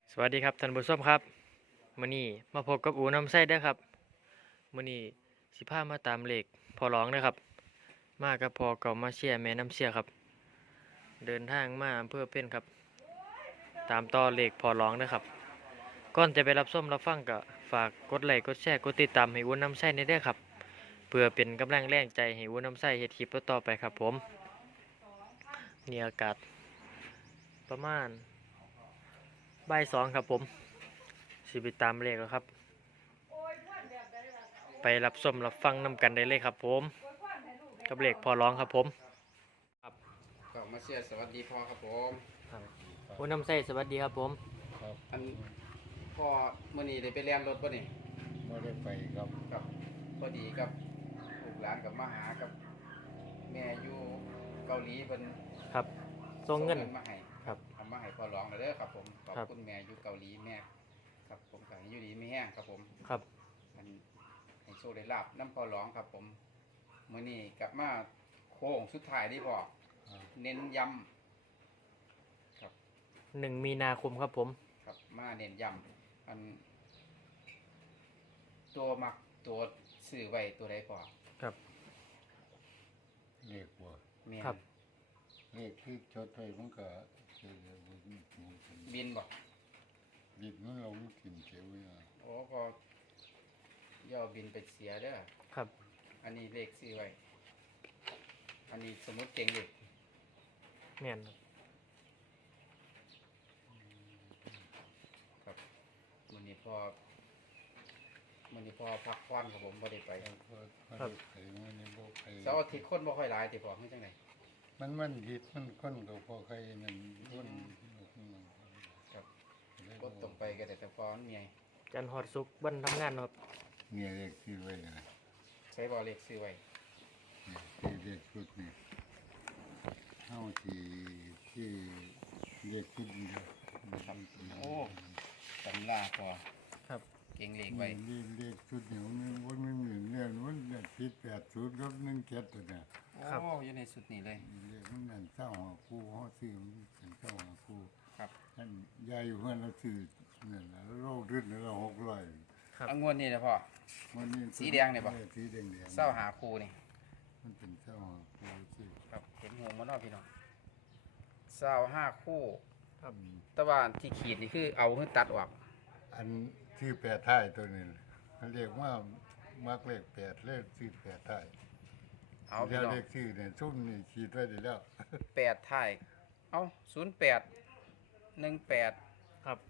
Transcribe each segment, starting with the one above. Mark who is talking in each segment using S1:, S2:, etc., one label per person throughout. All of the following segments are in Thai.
S1: สวัสดีครับท่านผู้ชมครับมื้อนี้มาพบกับอูน้ำไส้เด้อครับมื้อนี้สิพามาตามเลขพอร้องเด้อครับมากับพอเก่ามาเชียร์แม่น้ำเชียร์ครับเดินทางมาอำเภอเพ็ญครับตามต่อเลขพอร้องเด้อครับก่อนจะไปรับชมรับฟังก็ฝากกดไลค์กดแชร์กดติดตามให้อูน้ำไส้ในเด้อครับเพื่อเป็นกำลังแรงใจให้อูน้ำไส้เฮ็ดคลิปต่อๆไปครับผมนี่อากาศประมาณบ่ายสองครับผมสิไปตามเลขแล้วครับไปรับชมรับฟังนำกันได้เลยครับผมกับเลขพอร้องครับผมครับ
S2: ก็มาเชียร์สวัสดีพ่อครับผม
S1: คุณน้ำใสสวัสดีครับผม
S3: ครับ
S2: อันพ่อมื่อนี้ได้ไปเรียนรถป่ะนี่
S3: ไม่ได้ไปครับ
S2: กับพอดีกับลูกหลานกับมาหากับแม่อยู่เกาหลีเพิ่น
S1: ครับส่งเงิน
S2: มาให้
S1: ครับ
S2: ทำมาให้พ่อร้องเลยเด้อครับผมขอบ
S1: ครับ
S2: คุณแม่อยู่เกาหลีแม่ครับผมก็ให้อยู่ดีไม่แห้งครับผม
S1: ครับ
S2: อันให้โชคได้ลาบน้ำพ่อร้องครับผมมื่อนี้กลับมาโค้งสุดท้ายที่พ่อเน้นย้ำครับ
S1: 1 มีนาคมครับผม
S2: ครับมาเน้นย้ำอันตัวมักตัวซื้อไว้ตัวใดพอ
S1: ครับ
S3: เรียกว่า
S2: เมียน
S1: ครับ
S3: เรียกที่ชดไว้มันก็คือ
S2: บินบ่
S3: บิดมันเรากินเขียวเนี่ย
S2: โอ้ก็ย่อบินไปเสียเด้อ
S1: ครับ
S2: อันนี้เลขซื้อไว้อันนี้สมมุติเก่งเด็ก
S1: แม่น
S2: ครับมันนี้พอพักผ่อนครับผมบ่ได้ไป
S3: แล้วก็ได้ไปมันนี่บ่ไป
S2: เสาร์อาทิตย์คนบ่ค่อยหลายติพอคือจังได๋
S3: มันหิดมันคนก็พอใครนั่นคน
S2: ครับบ่ต้องไปก็ได้แต่พอมันเมีย
S1: จันทร์ฮอดสุกร์วันทำงานครับ
S3: เนี่ยเรียกที่ไว้นะ
S2: ใช้บ่เลขซื้อไว้
S3: ที่เรียกชุดนี่เท่าที่เรียกชุดเดียว
S2: โอ้ตำราพอ
S1: ครับ
S2: เก่งเลขไว้
S3: เรียกชุดเดียวมันไม่เหมือนเนี่ยมันผิด80ครับ17ตัวเนี่ย
S2: โอ้อยู่ในสุดนี้เลย
S3: เรียกมันนั่นเศร้าหาคู่เขาซื้อมันเป็นเศร้าหาคู่
S2: ครับ
S3: ท่านยายอยู่เพื่อนเราซื้อนั่นแหละโรครึดนี่เรา600
S1: ครับ
S2: เอางวดนี้นะพ่อ
S3: มันนี่
S2: สีแดงเนี่ยปะ
S3: สีแดง
S2: เศร้าหาครูนี่
S3: มันเป็นเศร้าหาคู่ซื้อ
S2: ครับเห็นหงมาเนอกพี่น้องเศร้า5 คู่
S1: ครับ
S2: แต่ว่าที่ขีดนี่คือเอาคือตัดออก
S3: อันชื่อแปดท้ายตัวนี้เขาเรียกว่ามักเลข8เลขชื่อแปดท้าย
S2: เอาพี่
S3: แล้ว
S2: น้อง
S3: เลขชื่อเนี่ยซุ่มนี่ขีดไว้ได้แล้ว
S2: 8ท้ายเอา08 18
S1: ครับ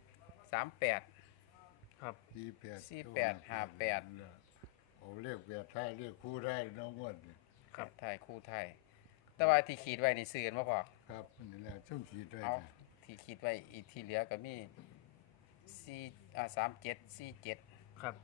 S2: 38
S1: ครับ
S3: 48
S2: 48
S3: โอ้เลข8ท้ายเลขคู่ได้น้องวดนี่
S1: ครับ
S2: ท้ายคู่ท้ายแต่ว่าที่ขีดไว้นี่ซื้อกันบ่พอ
S3: ครับนี่แหละซุ่มขีดไว้
S2: เอา
S3: เนี่ย
S2: ที่ขีดไว้อีกที่เหลือก็มี37 47
S1: ครับ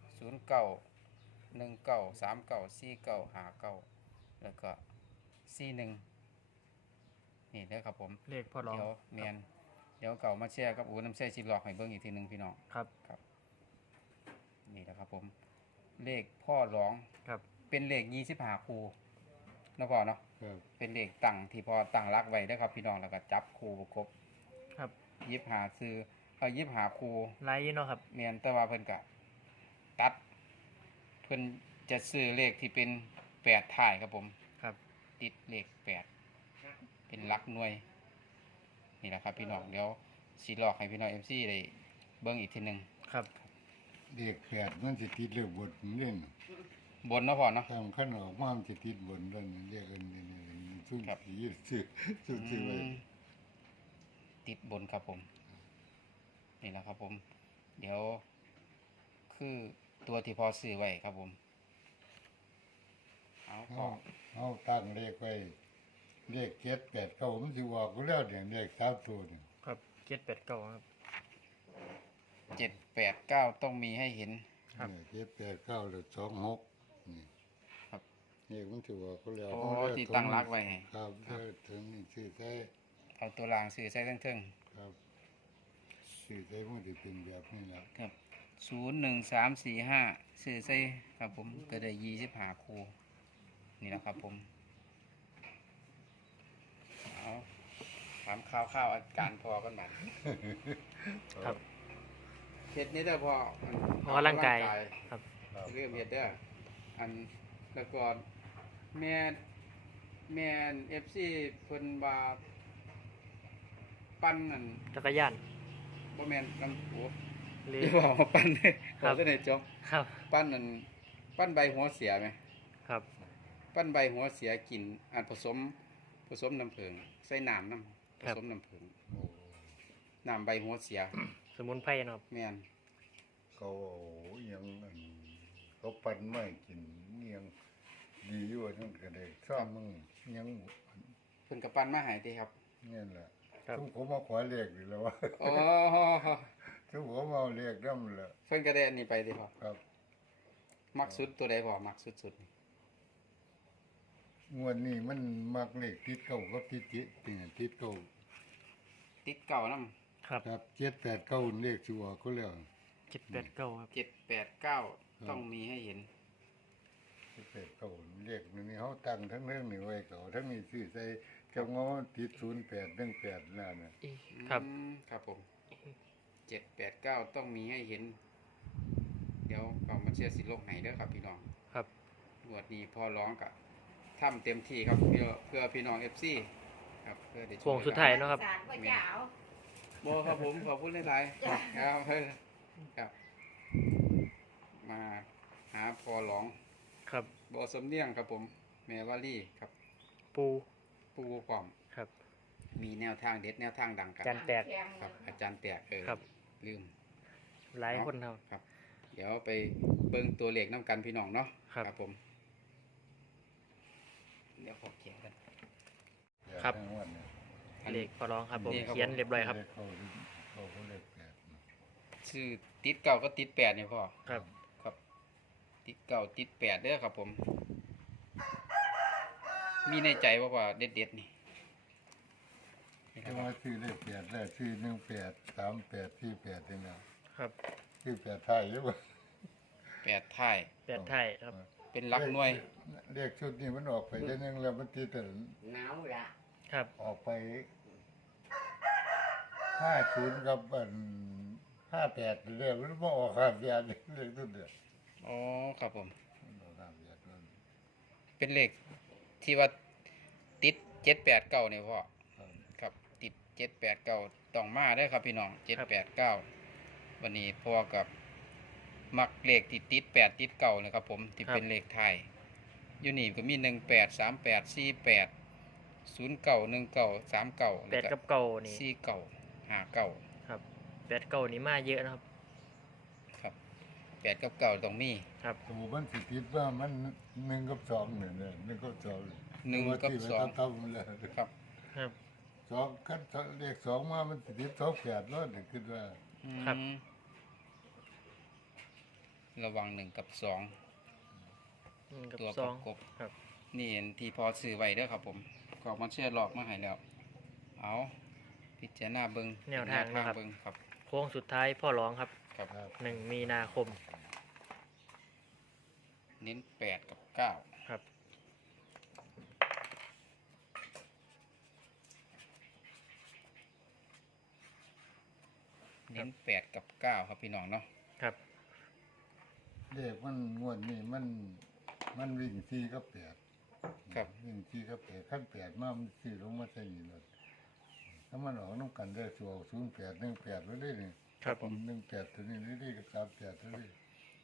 S2: 09 19 39 49 59แล้วก็41นี่เด้อครับผม
S1: เลขพอร้อง
S2: เดี๋ยวเมียนเดี๋ยวเก่ามาแชร์กับอูน้ำแช่ชิลอกให้เบิ่งอีกทีหนึงพี่น้อง
S1: ครับ
S2: นี่แหละครับผม เลขพ่อร้อง
S1: ครับ
S2: เป็นเลข25คูนะพ่อเนาะ
S3: ครับ
S2: เป็นเลขตั้งที่พ่อตั้งรักไว้เด้อครับพี่น้องแล้วก็จับคูประกบ
S1: ครับ
S2: 25ซื้อ25คู
S1: ไลน์อยู่เนาะครับ
S2: เมียนแต่ว่าเพิ่นก็ตัดเพิ่นจะซื้อเลขที่เป็น8ท้ายครับผม
S1: ครับ
S2: ติดเลข8เป็นหลักหน่วยนี่แหละครับพี่น้องเดี๋ยวสิลอกให้พี่น้อง MC ได้เบิ่งอีกทีหนึง
S1: ครับ
S3: เลข8มันสิติดเลขบนเล่น
S2: บนเนาะพ่อเนาะ
S3: ตามขั้นออกมามันสิติดบนนั่นเรียกกันนี่ซุ่ม
S2: ครับ
S3: ขีดซื้อไว้
S2: ติดบนครับผม นี่แหละครับผม เดี๋ยวคือตัวที่พอซื้อไว้ครับผมเอา
S3: เอา
S2: ก็
S3: เอาตั้งเลขไว้เลข7 8 9มันสิออกก็แล้วเนี่ยเลข3ตัวนี่
S1: ครับ789ครับ
S2: 7 8 9ต้องมีให้เห็น
S1: ครับ
S3: 7 8 9แล้ว26นี่
S2: ครับ
S3: นี่มันสิออกก็แล้ว
S2: โอ้ที่ตั้งรักไว้
S3: ครับถึงนี่ซื้อใช้
S2: เอาตัวรางซื้อใส่ทั้งเทิง
S3: ครับซื้อใช้มันสิเป็นแบบนี้ล่ะ
S2: ๆครับ01345ซื้อใส่ครับผมก็ได้25คูนี่แหละครับผมเอาถามข่าวอาการพอกันบัด
S1: ครับ
S2: เฮ็ดนี่เด้อพ่อ
S1: ออกกำลังกายครับ
S3: ครับ
S2: เริ่มเฮ็ดเด้ออันแล้วก็แม่แม่ FC เพิ่นว่าปั้นนั่น
S1: จักรยาน
S2: บ่แม่นน้ำโอ้
S1: หรือ
S2: ที่ว่าเอาปั้นเนี่ย
S1: ครั
S2: ข
S1: บ
S2: อเสนอจบ
S1: ครับ
S2: ปั้นนั่นปั้นใบหัวเสียไหม
S1: ครับ
S2: ปั้นใบหัวเสียกินอันผสมน้ำผึ้งใส่น้ำน้ำผสมน้ำผึ้ง
S3: โอ้
S2: น้ำใบหัวเสีย
S1: สมุนไพรเนาะครับ
S2: แม่น
S3: เขายังอันเขาปั่นไม่กินยังดีอยู่ทั้งกระเด็กซ่อมมึงยัง
S2: เพิ่นก็ปั้นมาให้ติครับ
S3: เนี่ยแหละ
S1: ครับ
S3: ทุกผมมาขอเลขอยู่แล้วว่า
S2: อ๋อ
S3: ทุกผมเอาเลขน้ำแหละ
S2: เพิ่นก็ได้อันนี้ไปติพ่อ
S3: ครับ
S2: มักสุดตัวใดพ่อมักสุดๆนี่
S3: งวดนี้มันมักเลขติดเก้ากับติดเจ็ดเนี่ยติดเก้า
S2: ติดเก่านำ
S1: ครับ
S3: ครับ789เลขชัวร์ก็แล้ว
S1: 789ครับ
S2: 789ต้องมีให้เห็น
S3: 789เลขนี่เขาตั้งทั้งเรื่องนี่ไว้เก่าทั้งนี้ซื้อใส่เจ้าเงาติด0818นั่นน่ะ
S1: ครับ
S2: ครับผม789ต้องมีให้เห็น เดี๋ยวก็มาเชื่อสิลกให้เด้อครับพี่น้อง
S1: ครับ
S2: งวดนี้พอร้องกับทำเต็มที่ครับเพื่อพี่น้อง FC ครับเพื่อได้
S1: โค้งสุดท้ายเนาะครับ
S4: สารพระเจ้า
S2: โบครับผมขอบคุณหลายๆครับครับ มาหาพอร้อง
S1: ครับ
S2: บอสำเนียงครับผมแมวาลี่ครับ
S1: ปู
S2: ปูปอม
S1: ครับ
S2: มีแนวทางเด็ดแนวทางดังกัน
S1: จานแตก
S2: ครับ อาจารย์แตก
S1: ครับ
S2: ลืม
S1: หลายคนครับ
S2: ครับ เดี๋ยวไปเบิ่งตัวเลขน้ำกันพี่น้องเนาะ
S1: ครับ
S2: ผม เดี๋ยวขอเขียนกัน
S1: ครับ
S3: ทั้งวันเนี่ย
S1: เลขพอร้องครับผม
S2: นี่ครับ
S1: เขียนเรียบร้อยครับ
S3: เขาเลขแปด
S2: ชื่อติดเก่าก็ติดแปดเนี่ยพ่อ
S1: ครับ
S2: ครับ ติดเก่าติดแปดเด้อครับผม มีในใจว่าเด็ดๆนี่นี่ค
S3: ถ้า
S2: รับ
S3: ว่าซื้อเลขแปดแล้วซื้อ183848นี่นะครับ ซื้อแปดไทยอยู่บ่
S2: แปดท้าย
S1: แปดไทยครับ
S2: เป็นหลักหน่วย
S3: เลขชุดนี้มันออกไปได้นึงแล้วมันติดแต่
S4: หนาวละ
S1: ครับ
S3: ออกไป50กับอัน58เรื่อยมันบ่ออก58เลขตัวเดียว
S2: อ๋อครับผม
S3: มันออก58นั่น
S2: เป็นเลขที่ว่าติด789เนี่ยพ่อ
S3: ครับ
S2: ครับ ติด789ต้องมาได้อครับพี่น้อง789วันนี้พ่อกับมักเลขที่ติด8ติด9นะครับผมที่เป็นเลขไทยอยู่นี่ก็มี18 38 48 09 19 39
S1: แปดกับเก่านี่
S2: 49 59
S1: ครับแปดเก่านี่มาเยอะนะครับ
S2: ครับ8กับ9ต้องมี
S1: ครับ
S3: สมมุติมันสิติดว่ามัน1กับ2เนี่ย1กับ2
S2: 1กับ2
S3: ต้องมันแล้ว
S2: ครับ
S1: ครับ
S3: 2คันเลข2มามันสิติด28แล้วนี่คิดว่า
S1: ครับ
S2: อืมระวัง1กับ2
S1: กับ
S2: ตัว
S1: ส
S2: ป
S1: อ
S2: ระ
S1: ง
S2: กบ
S1: ครับ
S2: นี่เห็นที่พอซื้อไว้เด้อครับผมขอบมันเชื่อหลอกมาให้แล้ว เอาพิจารณาเบิง
S1: แนวทางนะครับ
S2: เบิงครับ
S1: โค้งสุดท้ายพ่อร้องครับ
S2: ครับ
S1: 1 มีนาคม
S2: เน้น8กับ9
S1: ครับ
S2: เน้น8กับ9ครับพี่น้องเนาะ
S1: ครับ
S3: เลขมันงวดนี้มันวิ่ง4กับ8
S2: ครับ
S3: วิ่ง4กับ8คัน8มามันสิลงมาใส่นี่เลยถ้ามันออกนํกันได้สิออก08 18ไว้เลยนี่
S1: ครับผม
S3: 18ตัวนี้นี่ก็38ตัวนี้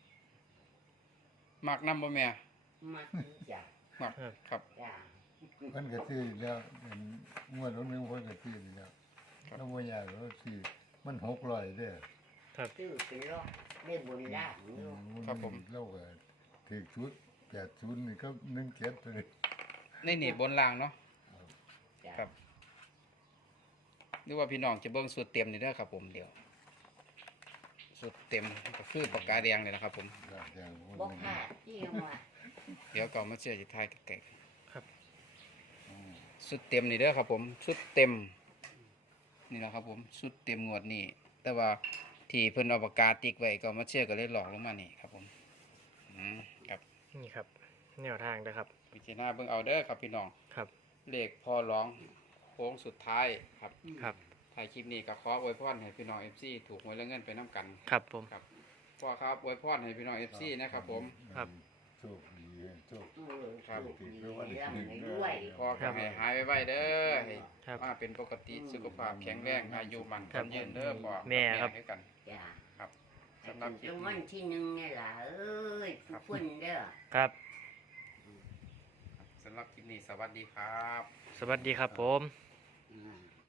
S2: มักนำบ่แม่
S4: มาจ้ะ
S2: มักครับ
S4: จ้ะ
S3: เพิ่นก็ซื้ออีกแล้วงวดนึงเพิ่นก็ซื้ออีกแล้วแล้วบ่ยากแล้วซื้อมัน600เด้อ
S1: ครับ
S4: ซื้อเป็นรอบได้บุญได้อยู่
S2: ครับผม
S3: เราก็ถือชุด80นี่ก็17ตัวนี้
S2: ในนี่บนล่างเนาะ
S4: จ้ะ
S2: ครับหรือว่าพี่น้องจะเบิ่งสูตรเต็มนี่เด้อครับผมเดี๋ยวสูตรเต็มก็คือปากกาแดงเลยนะครับผม
S3: อย่าง
S4: บ่ขาดที่เอามา
S2: เดี๋ยวก่อนมาเชื่อจะทายไก่
S1: ครับ
S2: สุดเต็มนี่เด้อครับผมสุดเต็มนี่แหละครับผมสุดเต็มงวดนี่แต่ว่าที่เพิ่นเอาปากกาติ๊กไว้ก็มาเชื่อก็เลยหลอกลงมานี่ครับผมครับ
S1: นี่ครับ แนวทางนะครับ
S2: พิจารณาเบิ่งเอาเด้อครับพี่น้อง
S1: ครับ
S2: เลขพอร้องโค้ค้งสุดท้ายครับ
S1: ครับ
S2: ถ่ายคลิปนี้ก็ขออวยพรให้พี่น้อง FC ถูกหวยและเงินไปน้ำกัน
S1: ครับผม
S2: ครับพ่อครับอวยพรให้พี่น้อง FC นะครับผม
S1: ครับ
S3: โชคดีโชค
S2: ครับ
S4: ลูกดีเรื่องให้ด้วย
S2: พ่อก็ให้หายไวๆเด้อให้
S1: ครับ
S2: มาเป็นปกติสุขภาพแข็งแรงอายุมั่นขวัญยืนเด้อพ่อ
S1: แม่ครับ
S2: ให้กัน
S4: จ้า
S2: ครับสำห
S4: สำห
S2: รั
S4: รั
S2: บบ คลิป
S4: รางวั
S2: นี้
S4: ลที่หนึ่งเนี่ยล่ะเอ้ยทุกคนเด้อ
S1: ครับ
S2: สำหรับคลิปนี้สวัสดีครับ
S1: สวัสดีครับผม
S4: อืม